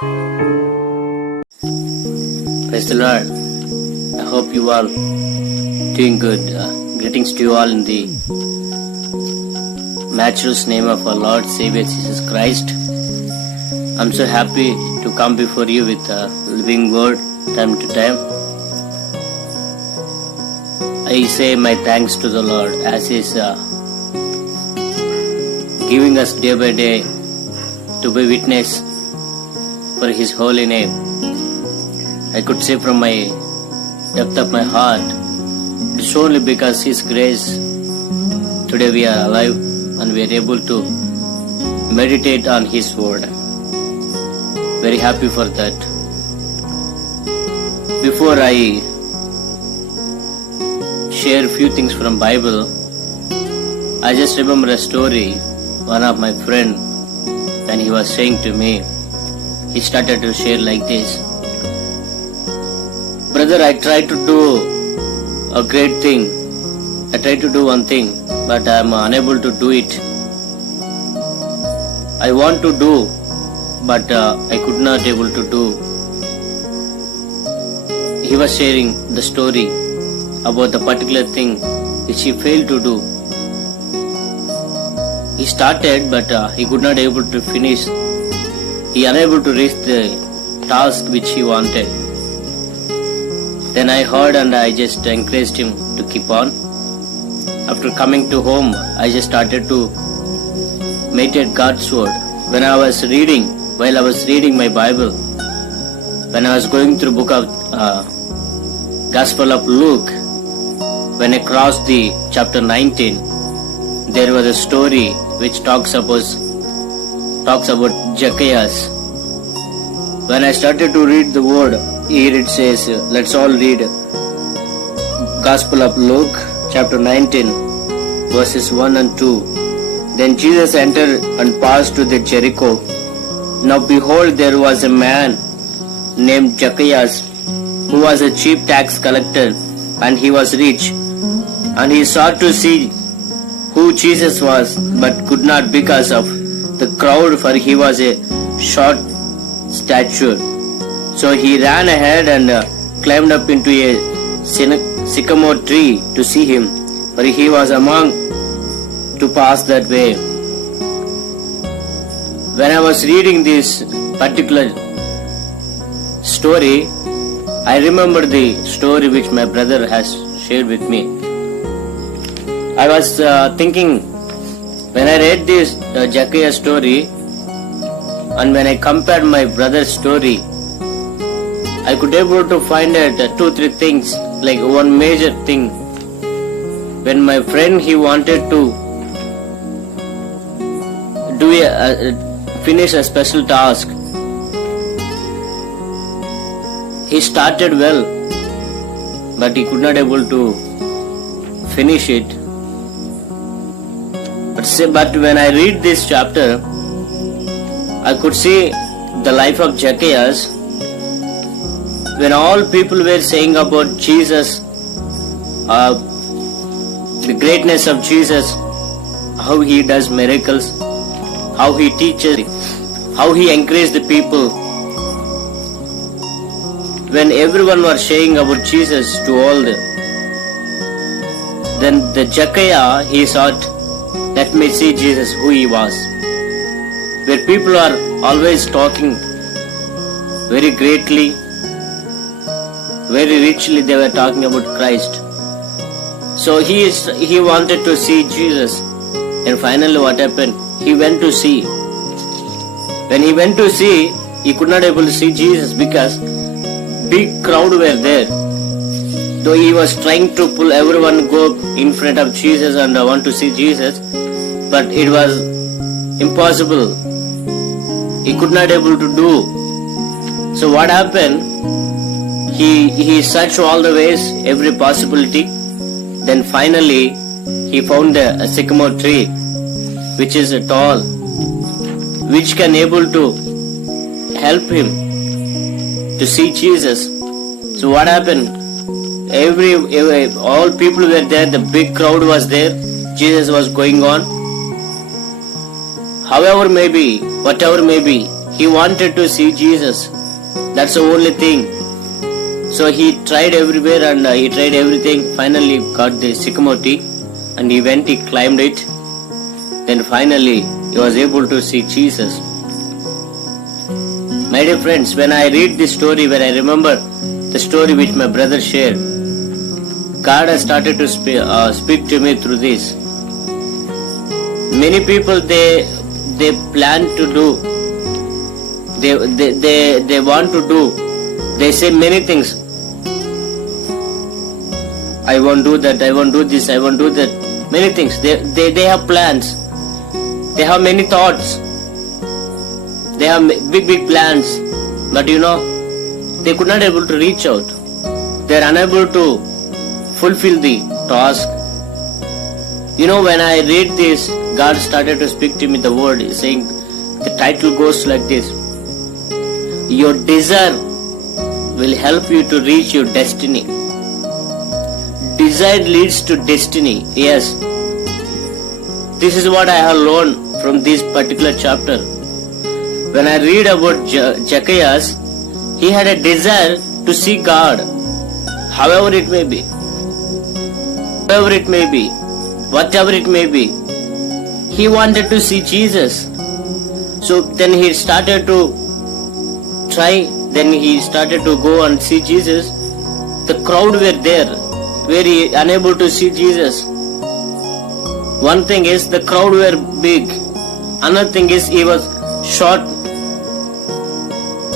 Praise the Lord. I hope you all doing good. Greetings to you all in the matchless name of our Lord Savior Jesus Christ. I'm so happy to come before you with a living word time to time. I say my thanks to the Lord as He is giving us day by day to be witness for His holy name. I could say from my depth of my heart, it's only because His grace today we are alive and we are able to meditate on His word. Very happy for that. Before I share a few things from Bible, I just remember a story. One of my friend, when he was saying to me, he started to share like this. Brother, I tried to do a great thing. I tried to do one thing, but I am unable to do it. I want to do, but I could not able to do. He was sharing the story about the particular thing which he failed to do. He started, but he could not able to finish. He unable to reach the task which he wanted. Then I heard and I just encouraged him to keep on. After coming to home, I just started to meditate God's word. While I was reading my Bible, when I was going through book of Gospel of Luke, when I crossed the chapter 19, there was a story which talks about Zacchaeus. When I started to read the word, here it says, let's all read Gospel of Luke, chapter 19, verses 1 and 2. Then Jesus entered and passed to the Jericho. Now behold, there was a man named Zacchaeus, who was a chief tax collector, and he was rich. And he sought to see who Jesus was, but could not because of the crowd, for he was a short stature. So he ran ahead and climbed up into a sycamore tree to see him, for he was among to pass that way. When I was reading this particular story, I remember the story which my brother has shared with me. I was thinking, when I read this Zacchaeus story and when I compared my brother's story, I could able to find out 2-3 things. Like one major thing, when my friend he wanted to finish a special task, he started well, but he could not able to finish it. But when I read this chapter, I could see the life of Zacchaeus. When all people were saying about Jesus, the greatness of Jesus, how he does miracles, how he teaches, how he encourages the people. When everyone was saying about Jesus to all then the Zacchaeus, he thought, let me see Jesus who he was. Where people are always talking very greatly, very richly, they were talking about Christ. So he wanted to see Jesus, and finally what happened? He went to see. When he went to see, he could not able to see Jesus because big crowd were there. Though he was trying to pull everyone go in front of Jesus and want to see Jesus, but it was impossible. He could not able to do. So what happened? He searched all the ways, every possibility. Then finally he found a sycamore tree, which is tall, which can able to help him to see Jesus. So what happened? All people were there, the big crowd was there, Jesus was going on. However may be, whatever may be, He wanted to see Jesus. That's the only thing. So he tried everywhere and he tried everything. Finally got the sycamore tree and he went, he climbed it. Then finally he was able to see Jesus. My dear friends, when I read this story, when I remember the story which my brother shared, God has started to speak to me through this. Many people, they plan to do, they want to do, they say many things. I won't do that, I won't do this, I won't do that. Many things. They have plans. They have many thoughts. They have big plans. But they could not able to reach out. They are unable to fulfill the task. When I read this, God started to speak to me the word, saying, the title goes like this: your desire will help you to reach your destiny. Desire leads to destiny. Yes. This is what I have learned from this particular chapter. When I read about Zacchaeus, he had a desire to see God, however it may be. However it may be. Whatever it may be. He wanted to see Jesus. So then he started to try. Then he started to go and see Jesus. The crowd were there, very unable to see Jesus. One thing is the crowd were big. Another thing is he was short.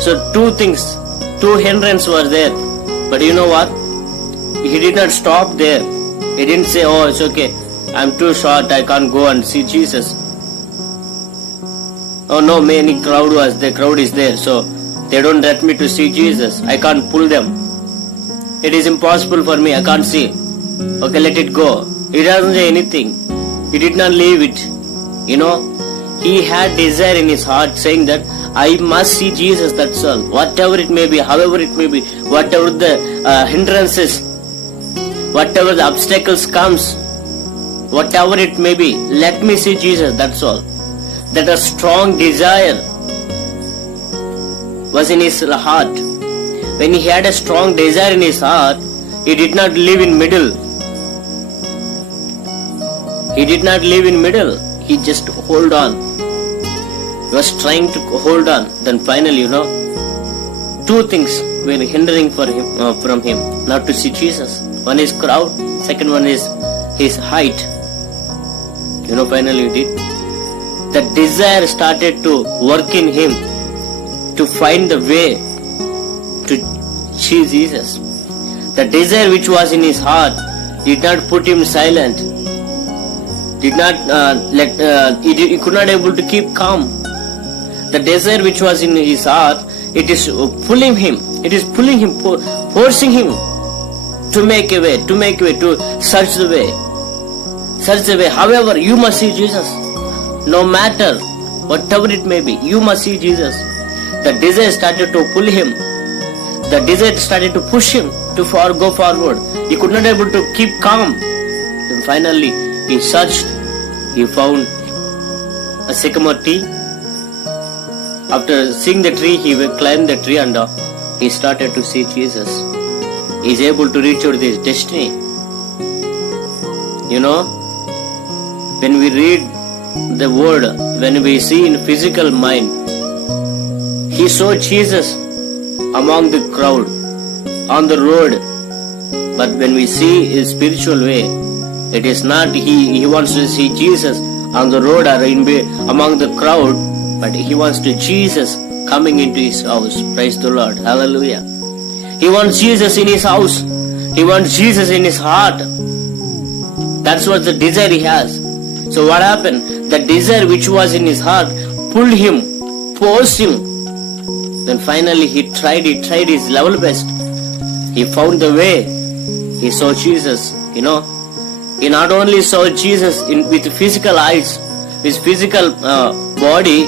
So two things, two hindrances were there. But you know what? He did not stop there. He didn't say, oh, it's okay, I'm too short, I can't go and see Jesus. Oh no, many crowd was there, crowd is there, so they don't let me to see Jesus. I can't pull them. It is impossible for me, I can't see. Okay, let it go. He doesn't say anything. He did not leave it. He had desire in his heart saying that I must see Jesus, that's all. Whatever it may be, however it may be, whatever the hindrances, whatever the obstacles comes, whatever it may be, let me see Jesus, that's all. That a strong desire was in his heart. When he had a strong desire in his heart, he did not live in middle. He did not live in middle. He just hold on. He was trying to hold on. Then finally, two things were hindering from him not to see Jesus. One is crowd. Second one is his height. Finally he did. The desire started to work in him to find the way to see Jesus. The desire which was in his heart did not put him silent. Did not he could not able to keep calm. The desire which was in his heart, it is pulling him. It is pulling him, forcing him to make a way, to search the way. Search the way. However, you must see Jesus. No matter whatever it may be, you must see Jesus. The desire started to pull him. The desire started to push him to go forward. He could not able to keep calm. Then finally, he searched. He found a sycamore tree. After seeing the tree, he climbed the tree and he started to see Jesus. He is able to reach out his destiny. When we read the word, when we see in physical mind, he saw Jesus among the crowd, on the road. But when we see his spiritual way, it is not he wants to see Jesus on the road or among the crowd, but he wants to Jesus coming into his house. Praise the Lord. Hallelujah. He wants Jesus in his house. He wants Jesus in his heart. That's what the desire he has. So what happened? The desire which was in his heart pulled him, forced him. Then finally he tried his level best. He found the way. He saw Jesus. He not only saw Jesus with physical eyes, his physical body.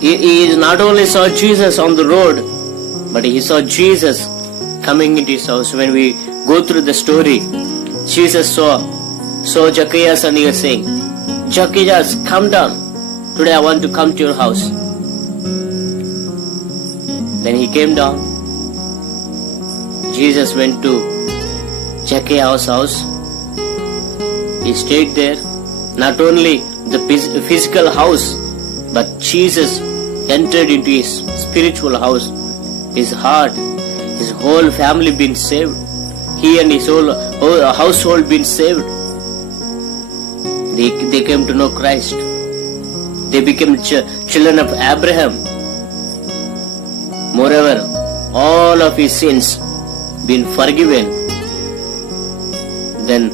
He not only saw Jesus on the road, but he saw Jesus coming into his house. When we go through the story, Jesus saw Zacchaeus and he was saying, Zacchaeus, come down. Today I want to come to your house. Then he came down. Jesus went to Zacchaeus' house. He stayed there. Not only the physical house, but Jesus entered into his spiritual house. His heart, his whole family been saved. He and his whole household been saved. They came to know Christ. They became children of Abraham. Moreover, all of his sins been forgiven. Then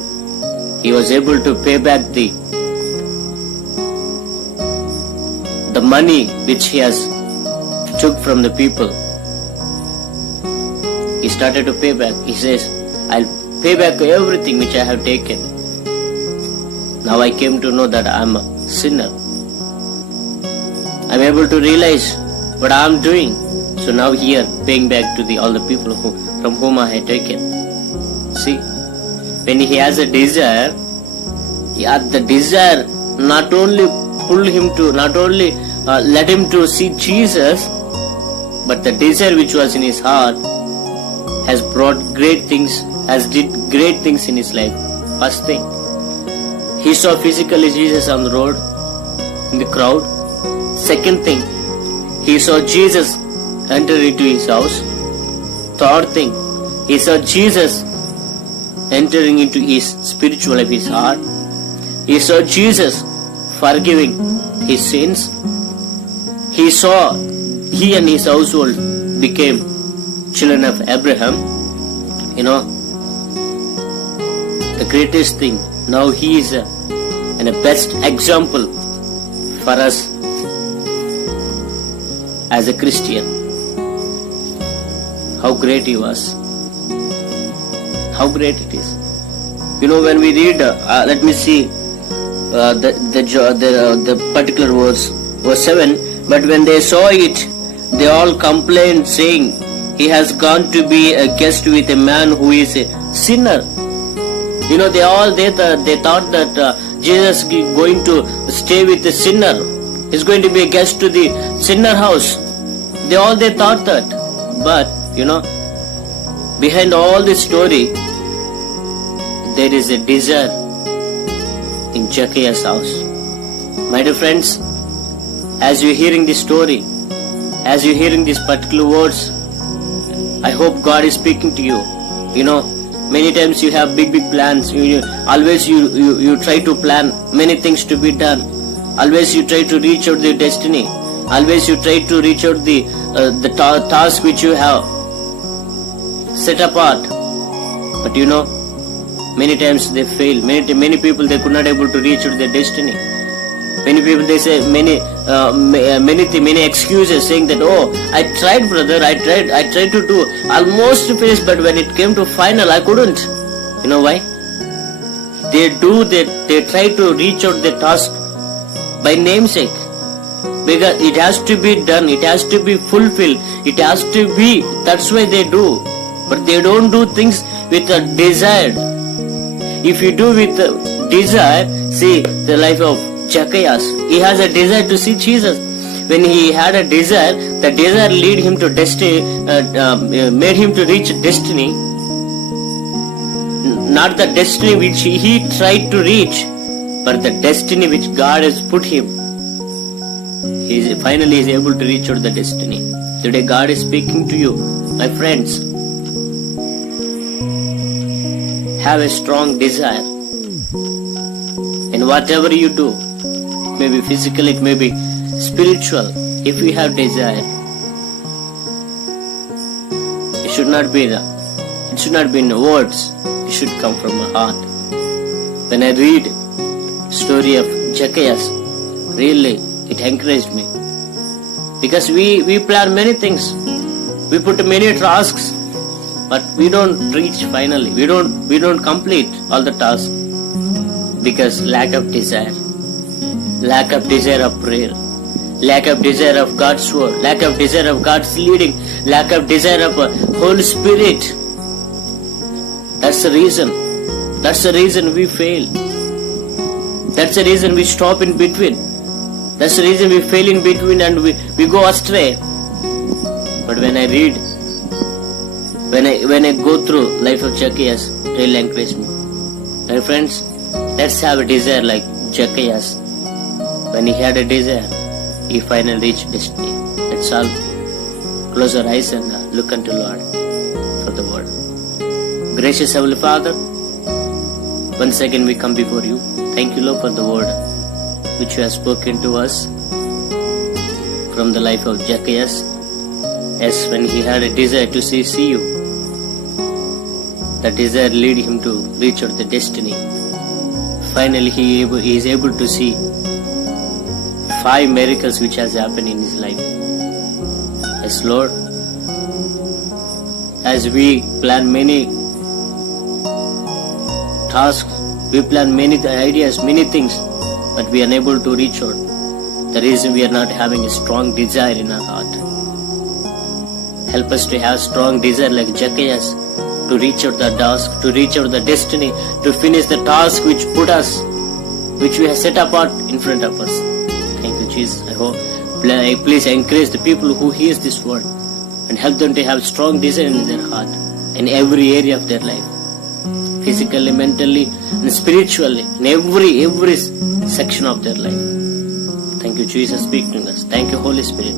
he was able to pay back the money which he has took from the people. He started to pay back. He says, I'll pay back everything which I have taken. Now I came to know that I'm a sinner. I'm able to realize what I'm doing. So now here, paying back to all the people from whom I had taken. See, when he has a desire, the desire not only pulled him to, not only led him to see Jesus, but the desire which was in his heart has brought great things, has did great things in his life. First thing, he saw physically Jesus on the road, in the crowd. Second thing, he saw Jesus enter into his house. Third thing, he saw Jesus entering into his spiritual life, his heart. He saw Jesus forgiving his sins. He saw he and his household became children of Abraham. You know, the greatest thing, now he is a best example for us as a Christian. How great he was. How great it is. You know, when we read, let me see the particular verse 7. But when they saw it, they all complained, saying, he has gone to be a guest with a man who is a sinner. You know, they thought that Jesus is going to stay with a sinner. He's going to be a guest to the sinner house. They thought that. But, you know, behind all this story, there is a desire in Zacchaeus' house. My dear friends, as you're hearing this story, as you're hearing these particular words, I hope God is speaking to you. You know, many times you have big plans. You try to plan many things to be done. Always you try to reach out the destiny. Always you try to reach out the task which you have set apart. But you know, many times they fail. Many people, they could not able to reach out their destiny. Many people, they say many excuses, saying that, oh, I tried, brother, I tried to do almost finish, but when it came to final, I couldn't. You know why? They try to reach out the task by namesake, because it has to be done, it has to be fulfilled, it has to be. That's why they do. But they don't do things with a desire. If you do with a desire, see the life of Zacchaeus. He has a desire to see Jesus. When he had a desire, the desire lead him to destiny, made him to reach destiny. Not the destiny which he tried to reach, but the destiny which God has put him. He finally is able to reach out the destiny. Today God is speaking to you, my friends. Have a strong desire. And whatever you do, it may be physical, it may be spiritual, if you have desire, it should not be in the words, it should come from the heart. When I read story of Zacchaeus, really it encouraged me, because we plan many things, we put many tasks, but we don't reach finally, we don't complete all the tasks, because lack of desire of prayer, lack of desire of God's word, lack of desire of God's leading, lack of desire of Holy Spirit. That's the reason we fail. That's the reason we stop in between. That's the reason we fail in between and we go astray. But when I read, when I go through life of Zacchaeus, really encourage me. My friends, let's have a desire like Zacchaeus. When he had a desire, he finally reached destiny. Let's all close our eyes and look unto Lord for the word. Gracious Heavenly Father, once again we come before you. Thank you, Lord, for the word which you have spoken to us from the life of Zacchaeus. Yes, when he had a desire to see you, that desire led him to reach out the destiny. Finally, he is able to see 5 miracles which has happened in his life. Yes, Lord, as we plan many tasks, we plan many ideas, many things, but we are unable to reach out. The reason we are not having a strong desire in our heart. Help us to have strong desire like Zacchaeus, to reach out the task, to reach out the destiny, to finish the task which we have set apart in front of us. Thank you, Jesus. I hope, please encourage the people who hears this word and help them to have strong desire in their heart in every area of their life, physically, mentally, and spiritually, in every section of their life. Thank you, Jesus. Speak to us. Thank you, Holy Spirit.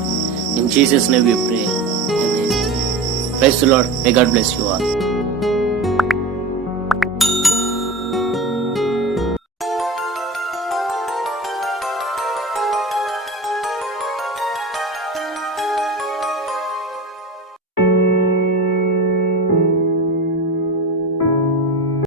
In Jesus' name we pray. Amen. Praise the Lord. May God bless you all.